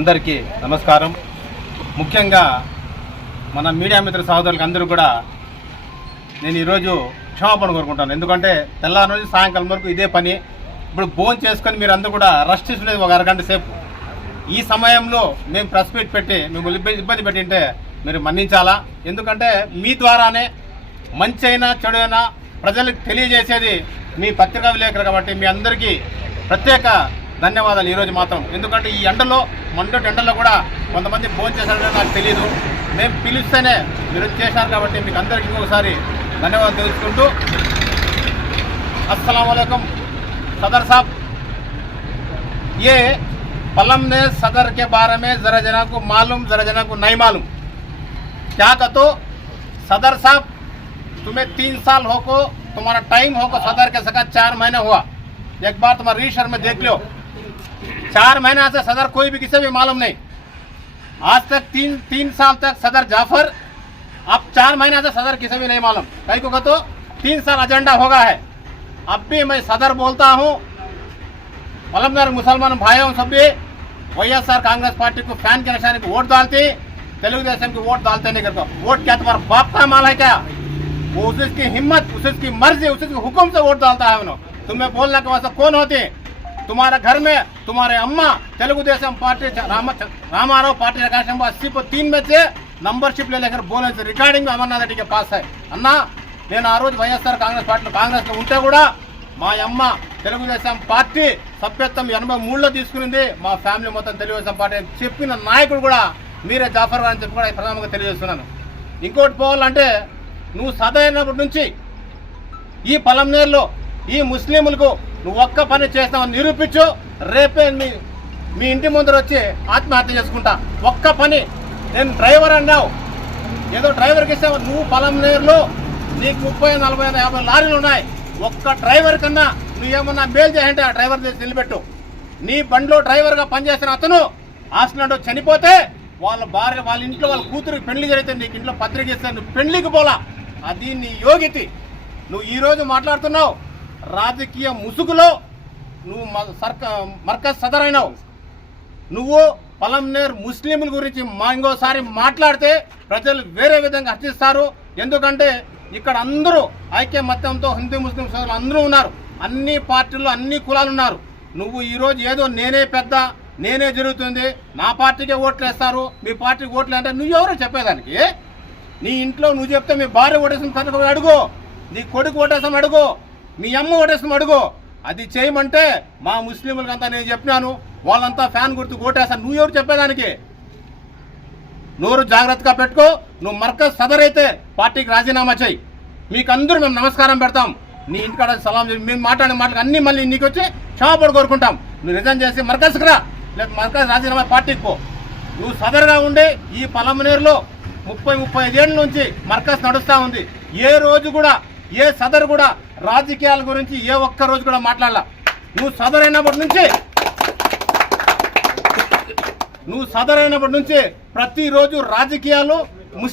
అందరికీ నమస్కారం. ముఖ్యంగా మన మీడియా మిత్ర సహోదరులకు అందరూ కూడా నేను ఈరోజు క్షమాపణ కోరుకుంటాను. ఎందుకంటే తెల్లారి నుంచి సాయంకాలం వరకు ఇదే పని. ఇప్పుడు భోజనం చేసుకొని మీరు అందరూ కూడా రెస్ట్ తీసుకునేది ఒక అరగంట సేపు. ఈ సమయంలో మేము ప్రెస్ మీట్ పెట్టి మిమ్మల్ని ఇబ్బంది పెట్టింటే మీరు మన్నించాలా. ఎందుకంటే మీ ద్వారానే మంచి అయినా చెడు అయినా ప్రజలకు తెలియజేసేది మీ పత్రికా విలేకరు కాబట్టి మీ అందరికీ ప్రత్యేక ధన్యవాదాలు ఈరోజు మాత్రం. ఎందుకంటే ఈ ఎండలో మండటి ఎండలో కూడా కొంతమంది భోజనం చేశారో నాకు తెలియదు. మేము పిలిస్తేనే మీరు చేశారు కాబట్టి మీకు అందరికీ ఇంకొకసారి ధన్యవాదాలు తెలుసుకుంటూ अस्सलाम वालेकुम सदर साहब, ये पलम ने सदर के बारे में ज़रा जना को मालूम ज़रा जना को नहीं मालूम. क्या कहते सदर साहब, तुम्हें 3 साल हो को तुम्हारा टाइम हो को सदर के सका 4 महीने हुआ. एक बार तुम्हारा रजिस्टर में देख लो. 4 महीना से सदर कोई भी किसी भी मालूम नहीं. आज तक 3 साल तक सदर जाफर, अब 4 महीना से सदर किसी भी नहीं मालूम. कहीं को कहते 3 साल एजेंडा होगा है. अब भी मैं सदर बोलता हूँ, पलमनगर मुसलमान भाइयों सब भी वाईएसआर कांग्रेस पार्टी को फैन के निशाने को वोट डालते, तेलुगुदेशम को वोट डालते नहीं करता. वोट क्या तुम्हारा बाप का माल है क्या? वो उसकी हिम्मत, उसकी मर्जी, उसके हुक्म से वोट डालता है. उन्होंने तुम्हें बोलने के वास्ते कौन होते? तुम्हारे घर में तुम्हारे अम्मा तेलुगुदेशम पार्टी रामाराव पार्टी 80 में से नंबरशिप ले लेकर बोले थे. रिकॉर्डिंग अमरनाथ रेड्डी के पास है. अन्ना నేను ఆ రోజు వైఎస్ఆర్ కాంగ్రెస్లో ఉంటే కూడా మా అమ్మ తెలుగుదేశం పార్టీ సభ్యత్వం 83లో తీసుకునింది. మా ఫ్యామిలీ మొత్తం తెలుగుదేశం పార్టీ చెప్పిన నాయకుడు కూడా మీరే జాఫర్ గారు అని చెప్పి కూడా ప్రధానంగా తెలియజేస్తున్నాను. ఇంకోటి పోవాలంటే నువ్వు సదైనప్పటి నుంచి ఈ పలంనేరులో ఈ ముస్లింలకు నువ్వు ఒక్క పని చేస్తావని నిరూపించు. రేపే మీ ఇంటి ముందర వచ్చి ఆత్మహత్య చేసుకుంటా. ఒక్క పని. నేను డ్రైవర్ అన్నావు, ఏదో డ్రైవర్కి ఇస్తావు. నువ్వు పలంనేరులో నీకు 30, 40, 50 లారీలు ఉన్నాయి. ఒక్క డ్రైవర్ కన్నా నువ్వేమన్నా మేలు చేయంటే ఆ డ్రైవర్ చేసి నిలబెట్టు. నీ బండిలో డ్రైవర్గా పనిచేసిన అతను హాస్పిటల్లో చనిపోతే వాళ్ళ భార్య, వాళ్ళ ఇంట్లో వాళ్ళ కూతురికి పెళ్లి జరిగితే నీకు ఇంట్లో పత్రిక ఇస్తే నువ్వు పెళ్లికి పోలా. అది నీ యోగితి. నువ్వు ఈరోజు మాట్లాడుతున్నావు రాజకీయ ముసుగులో నువ్వు మర్కజ్ సదర్ అయినావు. నువ్వు పలంనేరు ముస్లింల గురించి ఇంకోసారి మాట్లాడితే ప్రజలు వేరే విధంగా హర్షిస్తారు. ఎందుకంటే ఇక్కడ అందరూ ఐక్యమత్యంతో హిందూ ముస్లిం సోదరులు అందరూ ఉన్నారు. అన్ని పార్టీల్లో అన్ని కులాలు ఉన్నారు. నువ్వు ఈరోజు ఏదో నేనే పెద్ద, నేనే జరుగుతుంది, నా పార్టీకే ఓట్లు వేస్తారు, మీ పార్టీకి ఓట్లు అంటే నువ్వెవరో చెప్పేదానికి? నీ ఇంట్లో నువ్వు చెప్తే మీ భార్య ఓటేసిన అడుగు, నీ కొడుకు ఓటేసాం అడుగు, మీ అమ్మ ఓటేసాం అడుగు. అది చేయమంటే మా ముస్లింలకంతా నేను చెప్పినాను, వాళ్ళంతా ఫ్యాన్ గుర్తు ఓటేస్తాను. నువ్వెవరు చెప్పేదానికి? నోరు జాగ్రత్తగా పెట్టుకో. నువ్వు మర్కజ్ సదర్ అయితే పార్టీకి రాజీనామా చేయి. మీకు అందరూ మేము నమస్కారం పెడతాం. నీ ఇంటికాడ సలాం చేసి మేము మాట్లాడే మాటలు అన్నీ మళ్ళీ నీకు వచ్చి క్షమాపణ కోరుకుంటాం. నువ్వు రిజైన్ చేసి మర్కజ్కి రా, లేదా మర్కజ్ రాజీనామా పార్టీకి పో. నువ్వు సదర్గా ఉండి ఈ పలమనేరులో 30-35 ఏళ్ళ నుంచి మర్కజ్ నడుస్తూ ఉంది. ఏ రోజు కూడా ఏ సదర్ కూడా రాజకీయాల గురించి ఏ ఒక్క రోజు కూడా మాట్లాడాల. నువ్వు సదర్ అయినప్పటి నుంచి ప్రతిరోజు రాజకీయాలు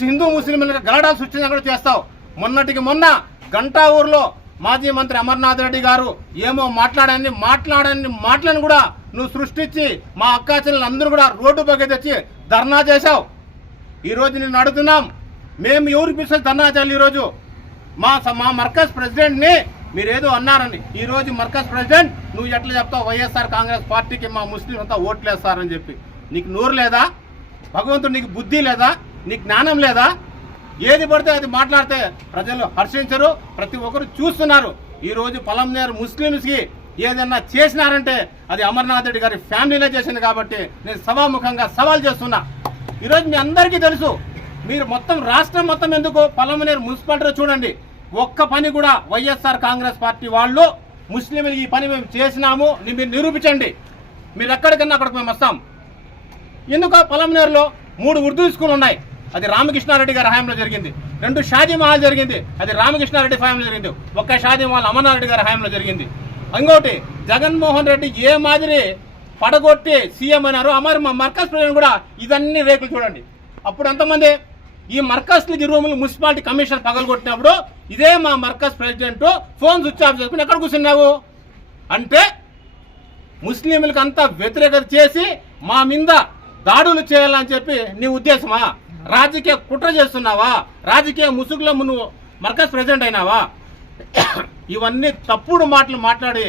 హిందూ ముస్లింలకు గలడాలు సృష్టించడం కూడా చేస్తావు. మొన్నటికి మొన్న గంటా ఊర్లో మాజీ మంత్రి అమర్నాథ్ రెడ్డి గారు ఏమో మాట్లాడని మాటలను కూడా నువ్వు సృష్టించి మా అక్కా చెల్లెలు అందరూ కూడా రోడ్డు పైకి తెచ్చి ధర్నా చేశావు. ఈరోజు నేను అడుగుతున్నాం, మేము ఎవరికి పిలిచి ధర్నా చేయాలి? ఈరోజు మా మర్కజ్ ప్రెసిడెంట్ని మీరు ఏదో అన్నారని. ఈరోజు మర్కజ్ ప్రెసిడెంట్ నువ్వు ఎట్లా చెప్తావు వైఎస్ఆర్ కాంగ్రెస్ పార్టీకి మా ముస్లిం అంతా ఓట్లు వేస్తారని చెప్పి? నీకు నోరు లేదా? భగవంతుడు నీకు బుద్ధి లేదా? నీకు జ్ఞానం లేదా? ఏది పడితే అది మాట్లాడితే ప్రజలు హర్షించరు. ప్రతి ఒక్కరు చూస్తున్నారు. ఈరోజు పలంనేరు ముస్లిమ్స్కి ఏదన్నా చేసినారంటే అది అమర్నాథ్ రెడ్డి గారి ఫ్యామిలీనే చేసింది. కాబట్టి నేను సభాముఖంగా సవాల్ చేస్తున్నా. ఈరోజు మీ అందరికీ తెలుసు, మీరు మొత్తం రాష్ట్రం మొత్తం ఎందుకు పలంనేరు మున్సిపాలిటీలో చూడండి, ఒక్క పని కూడా వైఎస్ఆర్ కాంగ్రెస్ పార్టీ వాళ్ళు ముస్లింలకి ఈ పని మేము చేసినాము మీరు నిరూపించండి. మీరు ఎక్కడికన్నా అక్కడికి మేము వస్తాం. ఎందుకు పలంనేరులో 3 ఉర్దూ స్కూల్ ఉన్నాయి, అది రామకృష్ణారెడ్డి గారి హయాంలో జరిగింది. 2 షాదీ మహల్ జరిగింది, అది రామకృష్ణారెడ్డి హయాంలో జరిగింది. ఒక్క షాదీ మహల్ అమర్నాథ్ రెడ్డి గారి హయాంలో జరిగింది. ఇంకోటి జగన్మోహన్ రెడ్డి ఏ మాదిరి పడగొట్టి సీఎం అయినారు, మర్కజ్ ప్రెసిడెంట్ కూడా ఇదన్నీ రేకులు చూడండి. అప్పుడు ఎంతమంది ఈ మర్కజ్లకి రూములు మున్సిపాలిటీ కమిషన్ పగలగొట్టినప్పుడు ఇదే మా Markaz president phone switch off చేసుకుని ఎక్కడ కూర్చున్నావు అంటే ముస్లింలకు అంతా వ్యతిరేకత చేసి మా మీద దాడులు చేయాలని చెప్పి నీ ఉద్దేశమా? రాజకీయ కుట్ర చేస్తున్నావా? రాజకీయ ముసుగులో నువ్వు మర్కజ్ ప్రెసిడెంట్ అయినావా? ఇవన్నీ తప్పుడు మాటలు మాట్లాడి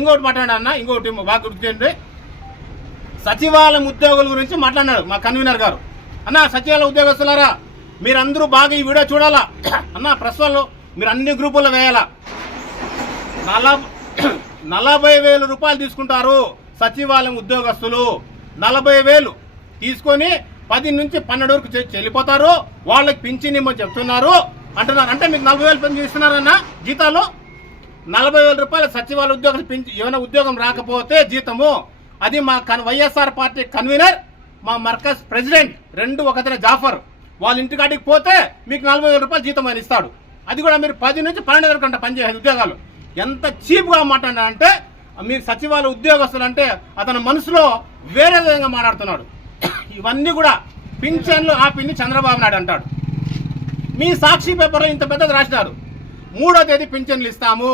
ఇంకోటి మాట్లాడా ఇంకోటి బాగా గుర్తుండి సచివాలయం ఉద్యోగుల గురించి మాట్లాడినాడు మా కన్వీనర్ గారు. అన్న సచివాలయ ఉద్యోగస్తులారా మీరందరూ బాగా ఈ వీడియో చూడాలా అన్న. ప్రెస్ వాళ్ళు మీరు అన్ని గ్రూపుల్లో వేయాలా. 40,000 రూపాయలు తీసుకుంటారు సచివాలయం ఉద్యోగస్తులు. 40,000 తీసుకొని 10 నుంచి 12 వరకు చెల్లిపోతారు. వాళ్ళకి పింఛన్ ఇమ్మని చెప్తున్నారు అంటున్నారు. అంటే మీకు 40,000 పెంచి ఇస్తున్నారన్న జీతాలు. 40,000 రూపాయలు సచివాలయ ఉద్యోగం ఏమైనా ఉద్యోగం రాకపోతే జీతము. అది మా వైఎస్ఆర్ పార్టీ కన్వీనర్ మా మర్కజ్ ప్రెసిడెంట్ 2 ఒకతనే జాఫర్ వాళ్ళ ఇంటికాడికి పోతే మీకు 40,000 రూపాయలు జీతం ఆయన ఇస్తాడు. అది కూడా మీరు 10 నుంచి 12 వరకు అంట పనిచేసే ఉద్యోగాలు. ఎంత చీప్గా మాట్లాడారంటే మీరు సచివాలయ ఉద్యోగస్తులు అంటే అతని మనసులో వేరే విధంగా మాట్లాడుతున్నాడు. ఇవన్నీ కూడా పింఛన్లు ఆపింది చంద్రబాబు నాయుడు అంటాడు. మీ సాక్షి పేపర్లో ఇంత పెద్దది రాసినారు 3వ తేదీ పింఛన్లు ఇస్తాము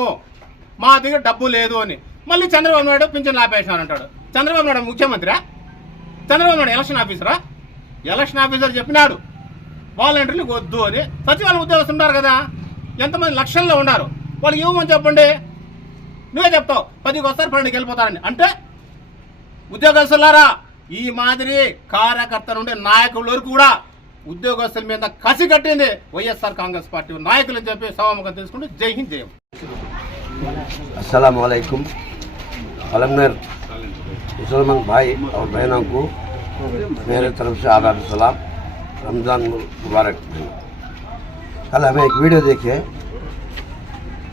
మా దగ్గర డబ్బు లేదు అని. మళ్ళీ చంద్రబాబు నాయుడు పింఛన్లు ఆపేసినారు అంటాడు. చంద్రబాబు నాయుడు ముఖ్యమంత్రిరా? చంద్రబాబు నాయుడు ఎలక్షన్ ఆఫీసరా? ఎలక్షన్ ఆఫీసర్ చెప్పినాడు వాలంటీర్లు వద్దు అని. సచివాలయం ఉద్యోగస్తులు ఉన్నారు కదా, ఎంతమంది లక్షల్లో ఉన్నారు, వాళ్ళకి ఇవ్వమని చెప్పండి. నువ్వే చెప్తావు 10కి వస్తారు 12కి వెళ్ళిపోతారని. అంటే ఉద్యోగస్తులారా ఈ మాదిరి కార్యకర్త నుండి నాయకుల వరకు కూడా ఉద్యోగస్తుల మీద కసి కట్టింది వైఎస్ఆర్ కాంగ్రెస్ పార్టీ నాయకులు చెప్పి సభాముఖం తీసుకుంటూ జై హింద్ జయం. अस्सलाम वालेकुम। कलमनर मुसलमान भाई और बहनों को मेरे तरफ से आदाब सलाम, रमज़ान मुबारक। कल हमें एक वीडियो देखे,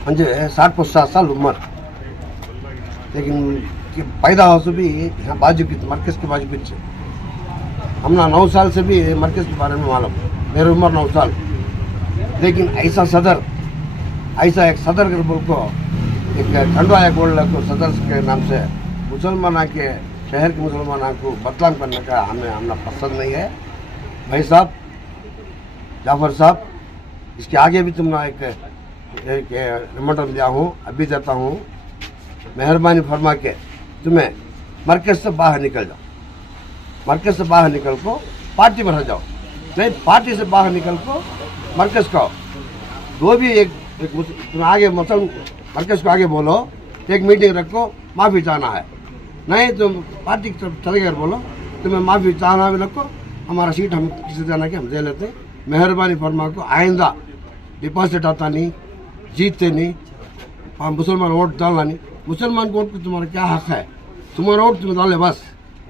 मुझे 60-50 साल उम्र, लेकिन पैदा हो से भी यहाँ बाजू की मरकज़ के बाजू पीछे हमने 9 साल से भी मरकज़ के बारे में मालूम। मेरी उम्र 9 साल, लेकिन ऐसा एक सदर के बोल को एक खंडवा एक बोल को सदर के नाम से मुसलमान के शहर के मुसलमानों को बदलाव करने का हमें पसंद नहीं है। भाई साहब जाफर साहब, इसके आगे भी तुमने एक रिमाइंडर दिया हूँ, अभी देता हूँ, मेहरबानी फरमा के तुम्हें मरकज़ से बाहर निकल जाओ। मरकज़ से बाहर निकल को पार्टी में रह जाओ, नहीं पार्टी से बाहर निकल को मरकज़ का दो भी एक तुम आगे मतलब मरकज़ को आगे बोलो, एक मीटिंग रखो, माफ़ी चाहना है, नहीं तुम पार्टी की तरफ चले गए बोलो तुम्हें माफ़ी चाहना भी रखो, हमारा सीट हम किसी जाना के हम दे लेते। मेहरबानी फरमा को आइंदा डिपॉजिट आता नहीं, जीतते नहीं, मुसलमान वोट डालना नहीं। मुसलमान को वोट को तुम्हारा क्या हक है? तुम्हारा वोट तुम्हें डाले बस,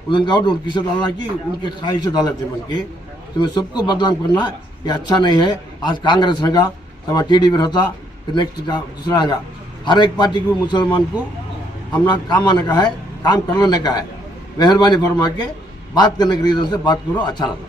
उनका वोट किसे डालना कि उनके ख्वाहिश से डाले थे बन के। तुम्हें सबको बदनाम करना ये अच्छा नहीं है। आज कांग्रेस रहेगा, तुम्हारा TDP रहता, फिर नेक्स्ट दूसरा आएगा। हर एक पार्टी को मुसलमान को हमने काम आने का है, काम करने का है। मेहरबानी फरमा के बात करने के रीज़न से बात करो, अच्छा रहता।